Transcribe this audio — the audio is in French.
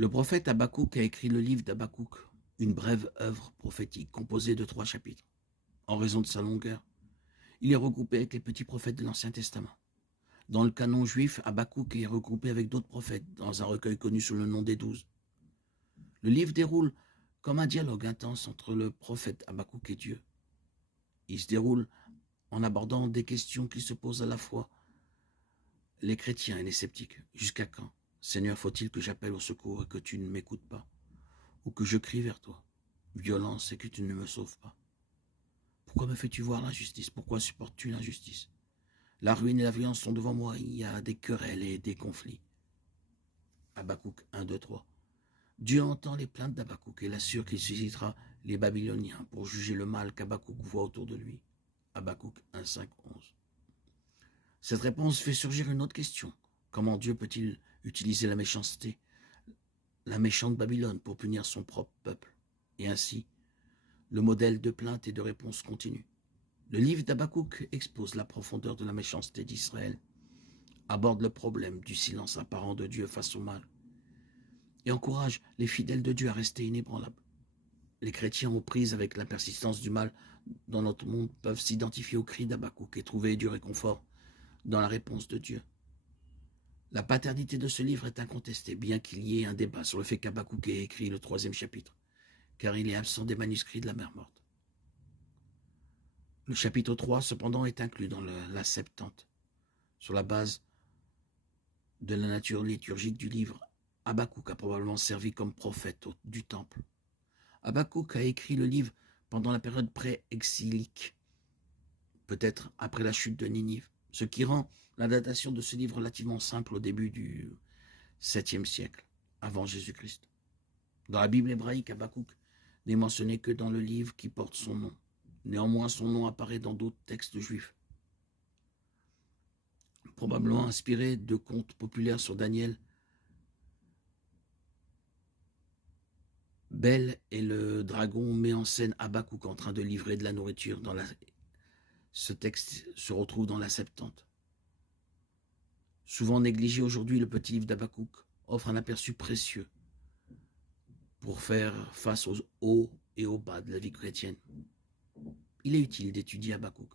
Le prophète Habakkuk a écrit le livre d'Habakkuk, une brève œuvre prophétique composée de 3 chapitres. En raison de sa longueur, il est regroupé avec les petits prophètes de l'Ancien Testament. Dans le canon juif, Habakkuk est regroupé avec d'autres prophètes dans un recueil connu sous le nom des 12. Le livre déroule comme un dialogue intense entre le prophète Habakkuk et Dieu. Il se déroule en abordant des questions qui se posent à la fois les chrétiens et les sceptiques. Jusqu'à quand, Seigneur, faut-il que j'appelle au secours et que tu ne m'écoutes pas, ou que je crie vers toi, violence et que tu ne me sauves pas? Pourquoi me fais-tu voir l'injustice? Pourquoi supportes-tu l'injustice? La ruine et la violence sont devant moi, il y a des querelles et des conflits. Habakkuk 1, 2, 3. Dieu entend les plaintes d'Habakkuk et l'assure qu'il suscitera les Babyloniens pour juger le mal qu'Habakkuk voit autour de lui. Habakkuk 1, 5, 11. Cette réponse fait surgir une autre question. Comment Dieu peut-il utiliser la méchanceté, la méchante Babylone, pour punir son propre peuple? Et ainsi, le modèle de plainte et de réponse continue. Le livre d'Habakkuk expose la profondeur de la méchanceté d'Israël, aborde le problème du silence apparent de Dieu face au mal, et encourage les fidèles de Dieu à rester inébranlables. Les chrétiens aux prises avec la persistance du mal dans notre monde peuvent s'identifier au cri d'Habakkuk et trouver du réconfort dans la réponse de Dieu. La paternité de ce livre est incontestée, bien qu'il y ait un débat sur le fait qu'Habakkuk ait écrit le 3e chapitre, car il est absent des manuscrits de la mer morte. Le chapitre 3, cependant, est inclus dans la Septante. Sur la base de la nature liturgique du livre, Habakkuk a probablement servi comme prophète du temple. Habakkuk a écrit le livre pendant la période pré-exilique, peut-être après la chute de Ninive, ce qui rend la datation de ce livre relativement simple au début du 7e siècle, avant Jésus-Christ. Dans la Bible hébraïque, Habakkuk n'est mentionné que dans le livre qui porte son nom. Néanmoins, son nom apparaît dans d'autres textes juifs. Probablement inspiré de contes populaires sur Daniel, Bel et le dragon met en scène Habakkuk en train de livrer de la nourriture. Ce texte se retrouve dans la Septante. Souvent négligé aujourd'hui, le petit livre d'Habakkuk offre un aperçu précieux pour faire face aux hauts et aux bas de la vie chrétienne. Il est utile d'étudier Habakkuk.